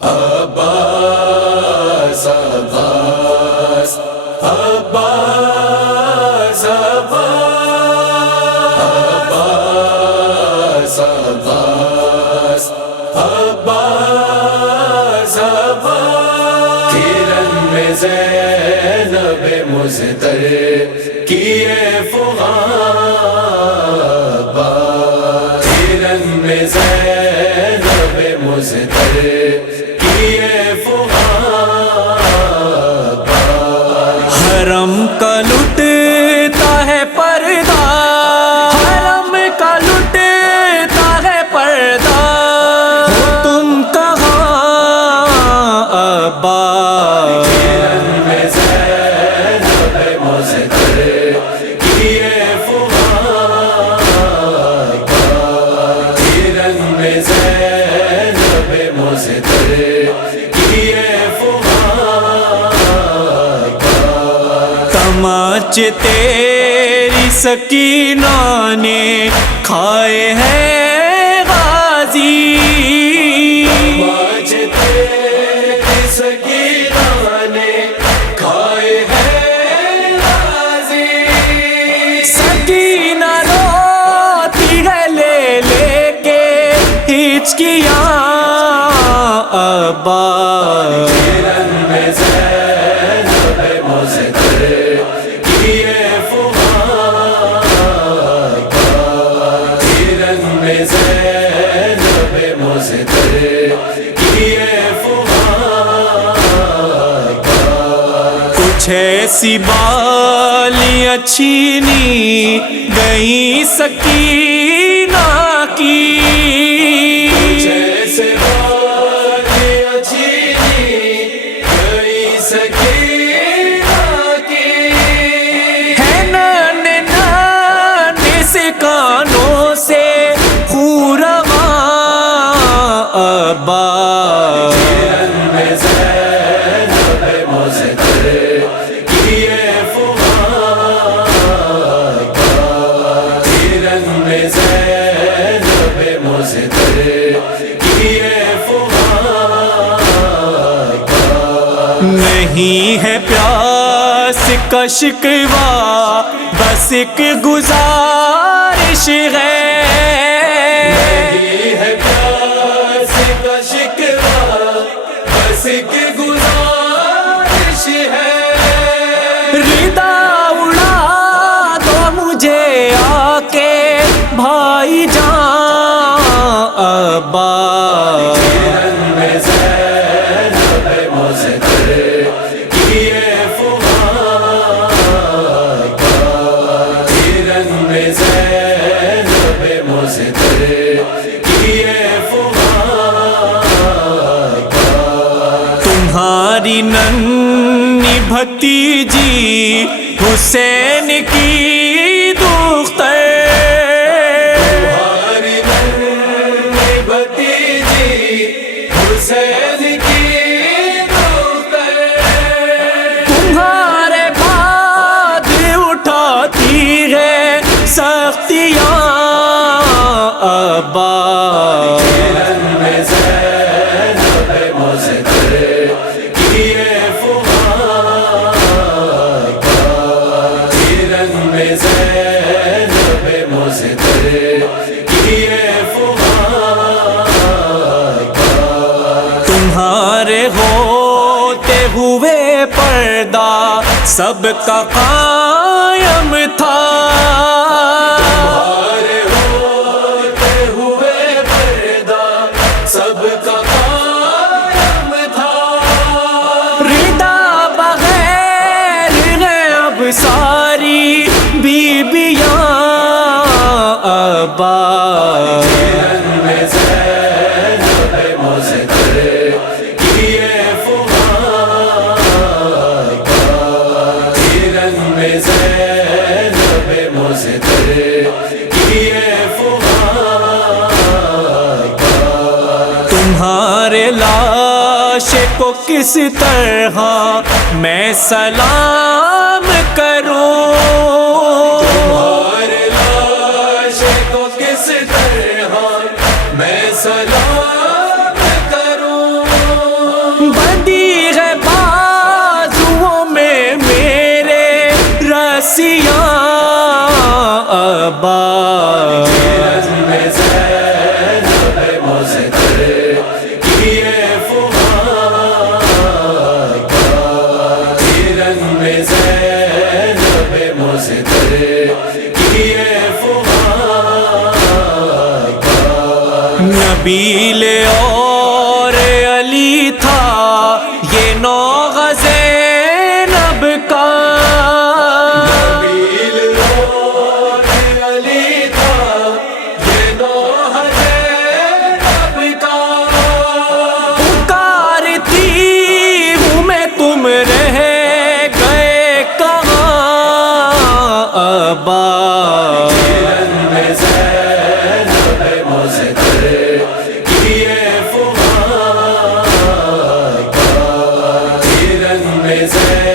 عباس عباس عباس عباس عباس عباس عباس کرن میں زینب مزتر کیے فغان کرن میں زینب مزتر حرم کا لٹتا ہے پردہ، حرم کا لٹتا ہے پردہ، ہو تم کہاں عباس؟ کرن میں زینب مزتر کیے فغان کرن میں زینب مزتر کیے تماچ تیری سکینہ نے کھائے ہیں غازی، تماچ تیری سکینہ نے کھائے ہیں غازی، سکینہ روتی ہے لے لے کے ہچکیاں عباس۔ کرن میں زینب مزتر کیے فغان کرن میں زینب مزتر کیے فغان کچھ ایسی بالیاں چھینی گئی سکینہ کی، جیسے بالیاں چھینی گئی سکینہ کی، ہے نانے نانے سے کانوں سے خورواں عباس۔ کرن میں زینب مزتر کیے فغان کرن میں زینب مزتر کیے فغان نہیں ہے پیاس کا شکوہ، بس ایک گزارش ہے، نہیں ہے پیاس کا شکوہ، بس ایک گزارش ہے، ردا اڑا دو مجھے آ کے بھائی جان عباس۔ کرن میں زینب مزتر کیے فغان کرن میں زینب مزتر کیے فغان تمہاری ننھی بھتیجی حسین کی دختر، تمہاری ننھی بھتیجی حسین کی دختر، تمہارے بعد اٹھاتی ہے سختیاں عباس۔ کرن میں زینب مزتر کیے فغان کرن میں زینب مزتر کیے فغان تمہارے ہوتے ہوئے پردہ سب کا قائم تھا، تمہارے ہوتے ہوئے پردہ سب کا قائم تھا، ردا بغیر ہے اب ساری بیبیاں عباس۔ کرن میں زینب مزتر کیے فغان کرن میں زینب مزتر کیے فغان تمہارے لاش کو کس طرح میں سلام کروں، تمہارے لاش کو کس طرح میں سلام کروں، ابا کرن میں زینب مظہر کیے فؤاد کرن میں زینب مظہر کیے فؤاد نبیل اور علی تھا یہ نوغ زینب کا نبیل اور علی تھا یہ نوح زینب کا پکارتی ہوں میں تم رہ گئے کہاں ابا کرن میں زینب مظہر کیے فؤاد کرن میں زینب